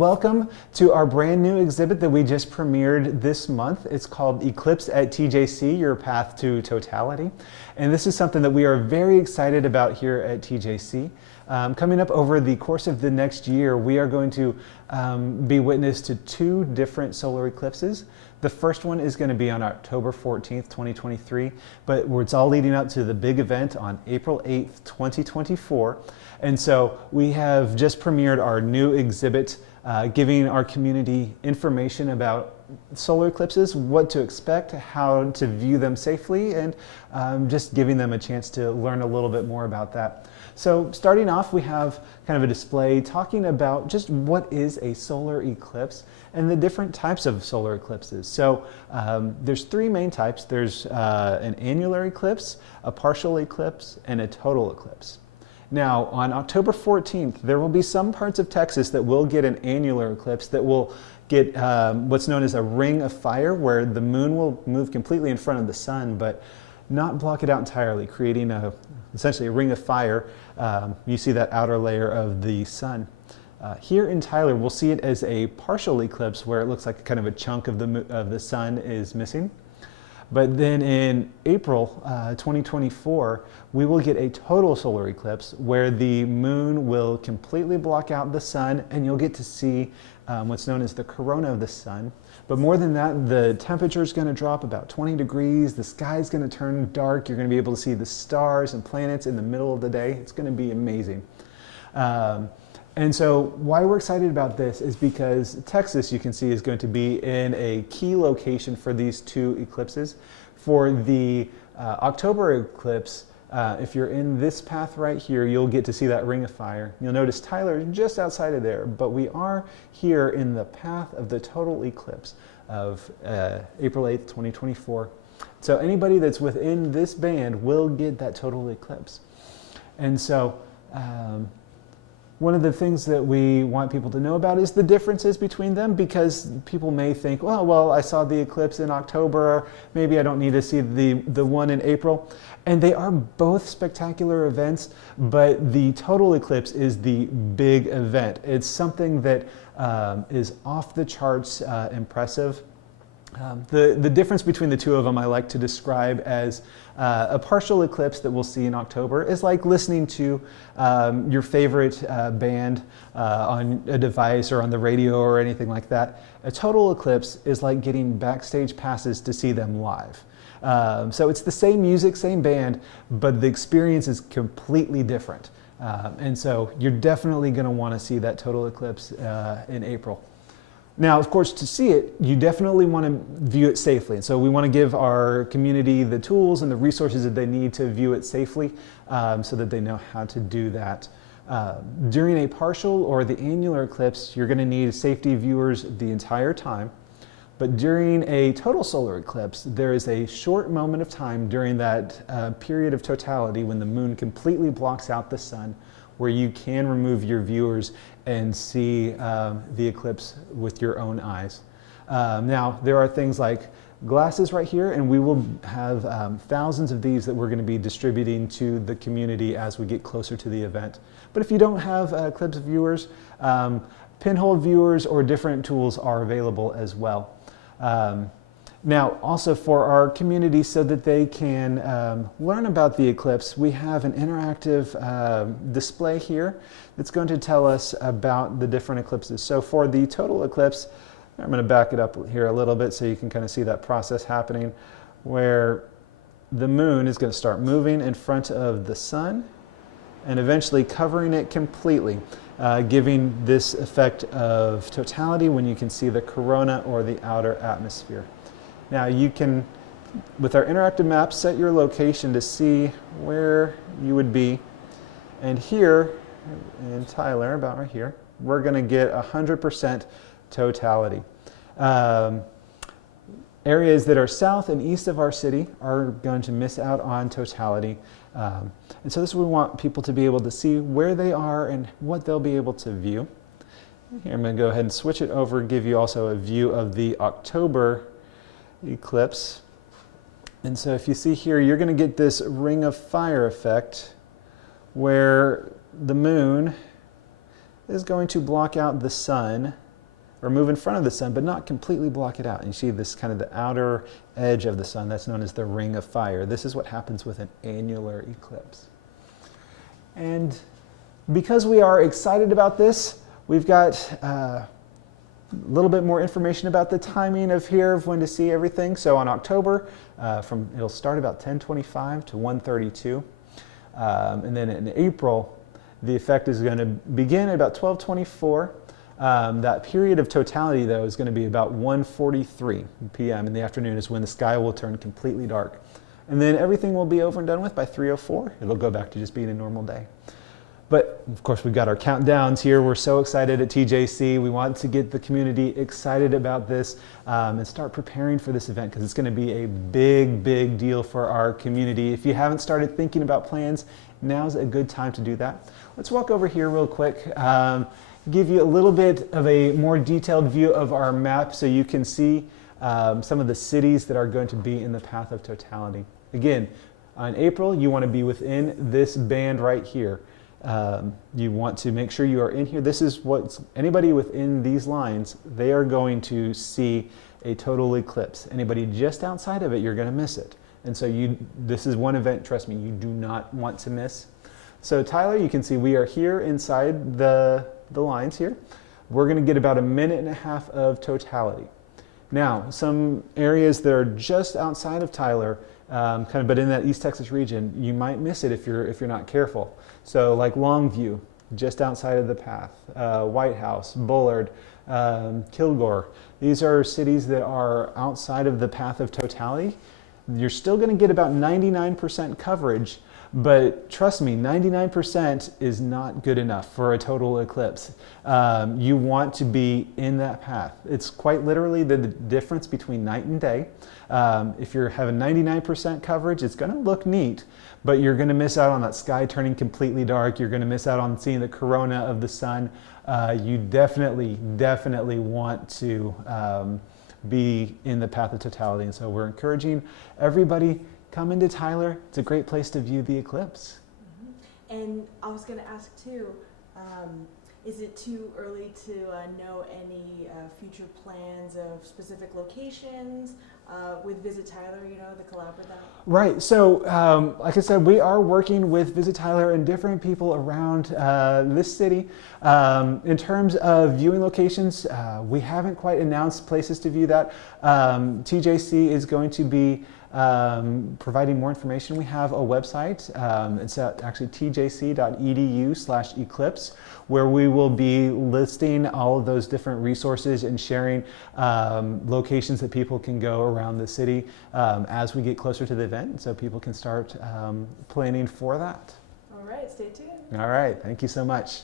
welcome to our brand new exhibit that we just premiered this month. It's called Eclipse at TJC, Your Path to Totality. And this is something that we are very excited about here at TJC. Coming up over the course of the next year, we are going to be witness to two different solar eclipses. The first one is going to be on October 14th, 2023, but it's all leading up to the big event on April 8th, 2024. And so we have just premiered our new exhibit, giving our community information about solar eclipses, what to expect, how to view them safely, and just giving them a chance to learn a little bit more about that. So starting off, we have kind of a display talking about just what is a solar eclipse and the different types of solar eclipses. So there's three main types. There's an annular eclipse, a partial eclipse, and a total eclipse. Now, on October 14th, there will be some parts of Texas that will get an annular eclipse that will get what's known as a ring of fire, where the moon will move completely in front of the sun, but not block it out entirely, creating essentially a ring of fire. You see that outer layer of the sun. Here in Tyler, we'll see it as a partial eclipse, where it looks like kind of a chunk of the sun is missing. But then in April 2024, we will get a total solar eclipse where the moon will completely block out the sun, and you'll get to see what's known as the corona of the sun. But more than that, the temperature is going to drop about 20 degrees. The sky is going to turn dark. You're going to be able to see the stars and planets in the middle of the day. It's going to be amazing. And so why we're excited about this is because Texas, you can see, is going to be in a key location for these two eclipses. For the October eclipse, if you're in this path right here, you'll get to see that ring of fire. You'll notice Tyler is just outside of there, but we are here in the path of the total eclipse of April 8th, 2024. So anybody that's within this band will get that total eclipse. And so one of the things that we want people to know about is the differences between them, because people may think, well, I saw the eclipse in October, maybe I don't need to see the one in April. And they are both spectacular events, but the total eclipse is the big event. It's something that is off the charts impressive. The difference between the two of them I like to describe as a partial eclipse that we'll see in October is like listening to your favorite band on a device or on the radio or anything like that. A total eclipse is like getting backstage passes to see them live. So it's the same music, same band, but the experience is completely different. And so you're definitely going to want to see that total eclipse in April. Now, of course, to see it, you definitely want to view it safely. And so we want to give our community the tools and the resources that they need to view it safely, so that they know how to do that. During a partial or the annular eclipse, you're going to need safety viewers the entire time. But during a total solar eclipse, there is a short moment of time during that period of totality when the moon completely blocks out the sun, where you can remove your viewers and see the eclipse with your own eyes. Now, there are things like glasses right here, and we will have thousands of these that we're going to be distributing to the community as we get closer to the event. But if you don't have eclipse viewers, pinhole viewers or different tools are available as well. Now, also for our community, so that they can learn about the eclipse, we have an interactive display here that's going to tell us about the different eclipses. So for the total eclipse, I'm going to back it up here a little bit so you can kind of see that process happening, where the moon is going to start moving in front of the sun and eventually covering it completely, giving this effect of totality when you can see the corona or the outer atmosphere. Now you can, with our interactive map, set your location to see where you would be. And here in Tyler, about right here, we're going to get 100% totality. Areas that are south and east of our city are going to miss out on totality. And so this is what we want people to be able to see where they are and what they'll be able to view. Here I'm going to go ahead and switch it over, give you also a view of the October eclipse. And so if you see here, you're going to get this ring of fire effect where the moon is going to block out the sun or move in front of the sun, but not completely block it out. And you see this kind of the outer edge of the sun. That's known as the ring of fire. This is what happens with an annular eclipse. And because we are excited about this, we've got a little bit more information about the timing of when to see everything. So on October, it'll start about 10:25 to 1:32. And then in April, the effect is going to begin at about 12:24. That period of totality, though, is going to be about 1:43 p.m. in the afternoon is when the sky will turn completely dark. And then everything will be over and done with by 3:04. It'll go back to just being a normal day. But of course, we've got our countdowns here. We're so excited at TJC. We want to get the community excited about this and start preparing for this event because it's going to be a big, big deal for our community. If you haven't started thinking about plans, now's a good time to do that. Let's walk over here real quick, give you a little bit of a more detailed view of our map so you can see some of the cities that are going to be in the path of totality. Again, in April, you want to be within this band right here. You want to make sure you are in here. This is anybody within these lines, they are going to see a total eclipse. Anybody just outside of it, you're going to miss it. And so this is one event, trust me, you do not want to miss. So Tyler, you can see we are here inside the lines here. We're going to get about 1.5 minutes of totality. Now, some areas that are just outside of Tyler, but in that East Texas region, you might miss it if you're not careful. So like Longview, just outside of the path, White House, Bullard, Kilgore. These are cities that are outside of the path of totality. You're still going to get about 99% coverage, but trust me, 99% is not good enough for a total eclipse. You want to be in that path. It's quite literally the difference between night and day. If you're having 99% coverage, it's going to look neat, but you're going to miss out on that sky turning completely dark. You're going to miss out on seeing the corona of the sun. You definitely want to be in the path of totality. And so we're encouraging everybody, come into Tyler. It's a great place to view the eclipse. Mm-hmm. And I was going to ask too, is it too early to know any future plans of specific locations with Visit Tyler, the collaborative? Right. So, like I said, we are working with Visit Tyler and different people around this city. In terms of viewing locations, we haven't quite announced places to view that. TJC is going to be providing more information. We have a website. It's actually tjc.edu/eclipse, where we will be listing all of those different resources and sharing locations that people can go around the city as we get closer to the event, so people can start planning for that. All right, stay tuned. All right, thank you so much.